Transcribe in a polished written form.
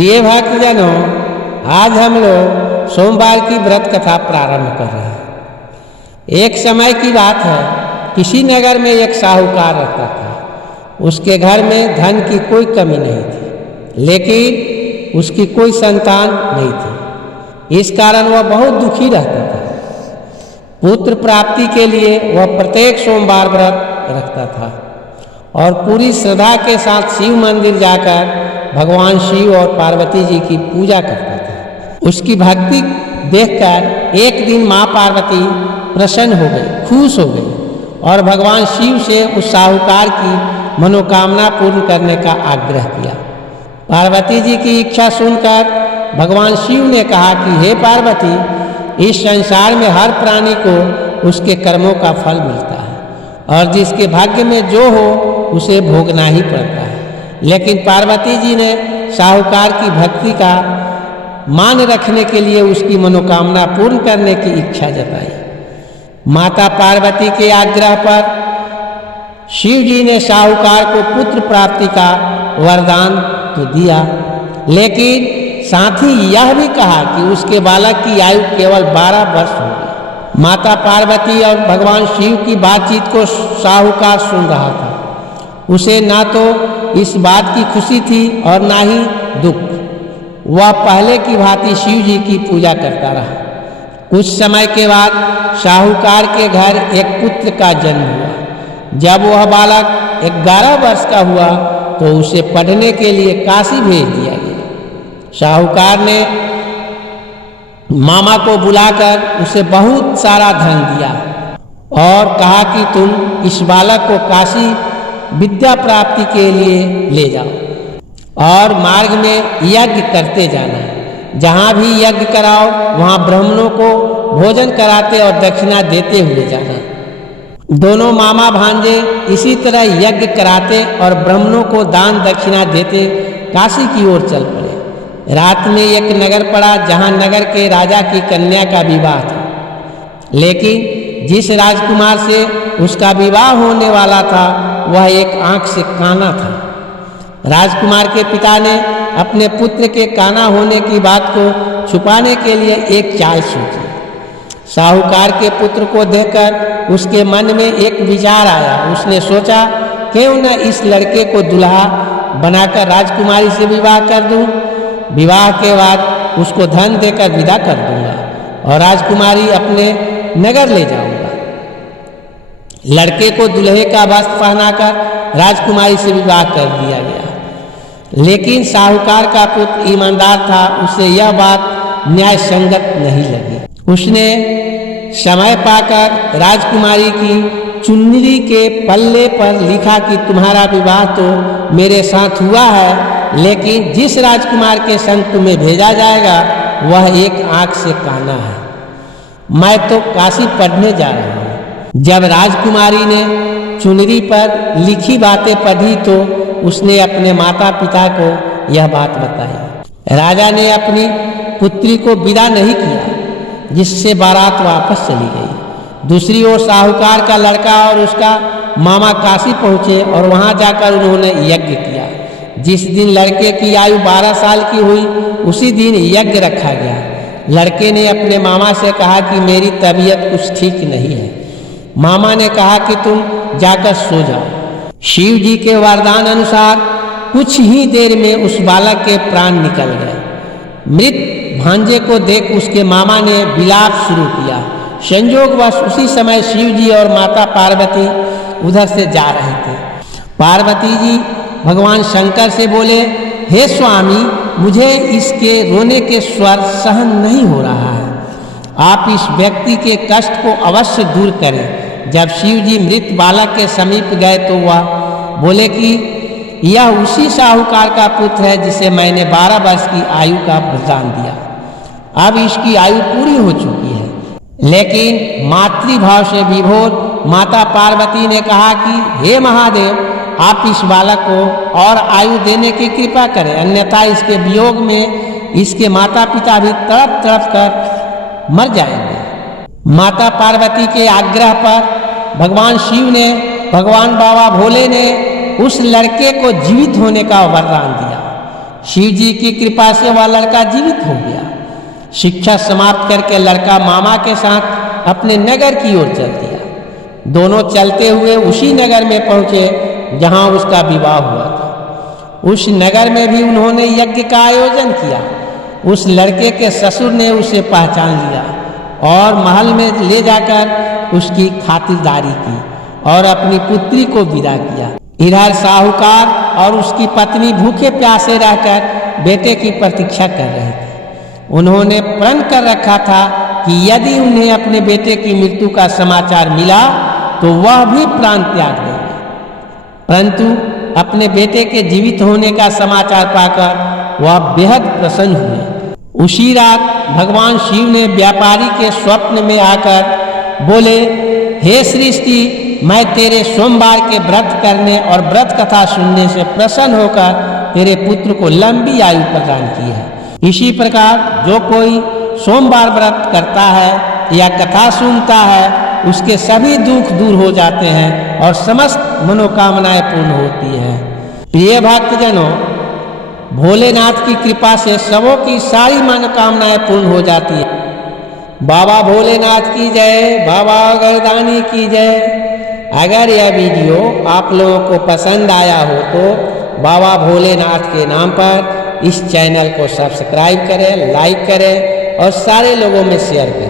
प्रिय भक्तजनों, आज हम लोग सोमवार की व्रत कथा प्रारंभ कर रहे हैं। एक समय की बात है, किसी नगर में एक साहूकार रहता था। उसके घर में धन की कोई कमी नहीं थी, लेकिन उसकी कोई संतान नहीं थी। इस कारण वह बहुत दुखी रहता था। पुत्र प्राप्ति के लिए वह प्रत्येक सोमवार व्रत रखता था और पूरी श्रद्धा के साथ शिव मंदिर जाकर भगवान शिव और पार्वती जी की पूजा करता था। उसकी भक्ति देखकर एक दिन माँ पार्वती प्रसन्न हो गई, खुश हो गई और भगवान शिव से उस साहूकार की मनोकामना पूर्ण करने का आग्रह किया। पार्वती जी की इच्छा सुनकर भगवान शिव ने कहा कि हे पार्वती, इस संसार में हर प्राणी को उसके कर्मों का फल मिलता है और जिसके भाग्य में जो हो उसे भोगना ही पड़ता है। लेकिन पार्वती जी ने साहूकार की भक्ति का मान रखने के लिए उसकी मनोकामना पूर्ण करने की इच्छा जताई। माता पार्वती के आग्रह पर शिव जी ने साहूकार को पुत्र प्राप्ति का वरदान तो दिया, लेकिन साथ ही यह भी कहा कि उसके बालक की आयु केवल 12 वर्ष होगी। माता पार्वती और भगवान शिव की बातचीत को साहूकार सुन रहा था। उसे ना तो इस बात की खुशी थी और ना ही दुख। वह पहले की भांति शिव जी की पूजा करता रहा। कुछ समय के बाद साहूकार के घर एक पुत्र का जन्म हुआ। जब वह बालक 11 वर्ष का हुआ तो उसे पढ़ने के लिए काशी भेज दिया गया। साहूकार ने मामा को बुलाकर उसे बहुत सारा धन दिया और कहा कि तुम इस बालक को काशी विद्या प्राप्ति के लिए ले जाओ और मार्ग में यज्ञ करते जाना। जहाँ भी यज्ञ कराओ वहाँ ब्राह्मणों को भोजन कराते और दक्षिणा देते हुए जाना। दोनों मामा भांजे इसी तरह यज्ञ कराते और ब्राह्मणों को दान दक्षिणा देते काशी की ओर चल पड़े। रात में एक नगर पड़ा जहाँ नगर के राजा की कन्या का विवाह था, लेकिन जिस राजकुमार से उसका विवाह होने वाला था वह एक आंख से काना था। राजकुमार के पिता ने अपने पुत्र के काना होने की बात को छुपाने के लिए एक चाल सोची। साहूकार के पुत्र को देखकर उसके मन में एक विचार आया। उसने सोचा, क्यों न इस लड़के को दुल्हा बनाकर राजकुमारी से विवाह कर दूं। विवाह के बाद उसको धन देकर विदा कर दूंगा और राजकुमारी अपने नगर ले जाऊंगा। लड़के को दुल्हे का वस्त्र पहनाकर राजकुमारी से विवाह कर दिया गया, लेकिन साहूकार का पुत्र ईमानदार था। उसे यह बात न्याय संगत नहीं लगी। उसने समय पाकर राजकुमारी की चुन्नी के पल्ले पर लिखा कि तुम्हारा विवाह तो मेरे साथ हुआ है, लेकिन जिस राजकुमार के संग तुम्हें भेजा जाएगा वह एक आंख से काना है। मैं तो काशी पढ़ने जा रहा हूँ। जब राजकुमारी ने चुनरी पर लिखी बातें पढ़ी तो उसने अपने माता पिता को यह बात बताई। राजा ने अपनी पुत्री को विदा नहीं किया, जिससे बारात वापस चली गई। दूसरी ओर साहूकार का लड़का और उसका मामा काशी पहुँचे और वहाँ जाकर उन्होंने यज्ञ किया। जिस दिन लड़के की आयु 12 साल की हुई उसी दिन यज्ञ रखा गया। लड़के ने अपने मामा से कहा कि मेरी तबीयत कुछ ठीक नहीं है। मामा ने कहा कि तुम जाकर सो जाओ। शिव जी के वरदान अनुसार कुछ ही देर में उस बालक के प्राण निकल गए। मृत भांजे को देख उसके मामा ने विलाप शुरू किया। संयोगवश उसी समय शिव जी और माता पार्वती उधर से जा रहे थे। पार्वती जी भगवान शंकर से बोले, हे स्वामी, मुझे इसके रोने के स्वर सहन नहीं हो रहा है। आप इस व्यक्ति के कष्ट को अवश्य दूर करें। जब शिव जी मृत बालक के समीप गए तो वह बोले कि यह उसी साहूकार का पुत्र है जिसे मैंने 12 वर्ष की आयु का वरदान दिया। अब इसकी आयु पूरी हो चुकी है। लेकिन मातृभाव से विभोर माता पार्वती ने कहा कि हे महादेव, आप इस बालक को और आयु देने की कृपा करें, अन्यथा इसके वियोग में इसके माता पिता भी तड़प तड़प कर मर जाएंगे। माता पार्वती के आग्रह पर भगवान शिव ने, भगवान बाबा भोले ने उस लड़के को जीवित होने का वरदान दिया शिव जी की कृपा से वह लड़का जीवित हो गया। शिक्षा समाप्त करके लड़का मामा के साथ अपने नगर की ओर चल दिया। दोनों चलते हुए उसी नगर में पहुंचे जहां उसका विवाह हुआ था। उस नगर में भी उन्होंने यज्ञ का आयोजन किया। उस लड़के के ससुर ने उसे पहचान लिया और महल में ले जाकर उसकी खातिरदारी की और अपनी पुत्री को विदा किया। इधर साहूकार और उसकी पत्नी भूखे प्यासे रहकर बेटे की प्रतीक्षा कर रहे थे। उन्होंने प्रण कर रखा था कि यदि उन्हें अपने बेटे की मृत्यु का समाचार मिला तो वह भी प्राण त्याग देंगे। परंतु अपने बेटे के जीवित होने का समाचार पाकर वह बेहद प्रसन्न हुए। उसी रात भगवान शिव ने व्यापारी के स्वप्न में आकर बोले, हे सृष्टि, मैं तेरे सोमवार के व्रत करने और व्रत कथा सुनने से प्रसन्न होकर तेरे पुत्र को लंबी आयु प्रदान की है। इसी प्रकार जो कोई सोमवार व्रत करता है या कथा सुनता है उसके सभी दुख दूर हो जाते हैं और समस्त मनोकामनाएं पूर्ण होती हैं। प्रिय भक्तजनों, भोलेनाथ की कृपा से सबों की सारी मनोकामनाएं पूर्ण हो जाती है। बाबा भोलेनाथ की जय, बाबा गर्दानी की जय। अगर यह वीडियो आप लोगों को पसंद आया हो तो बाबा भोलेनाथ के नाम पर इस चैनल को सब्सक्राइब करें, लाइक करें और सारे लोगों में शेयर करें।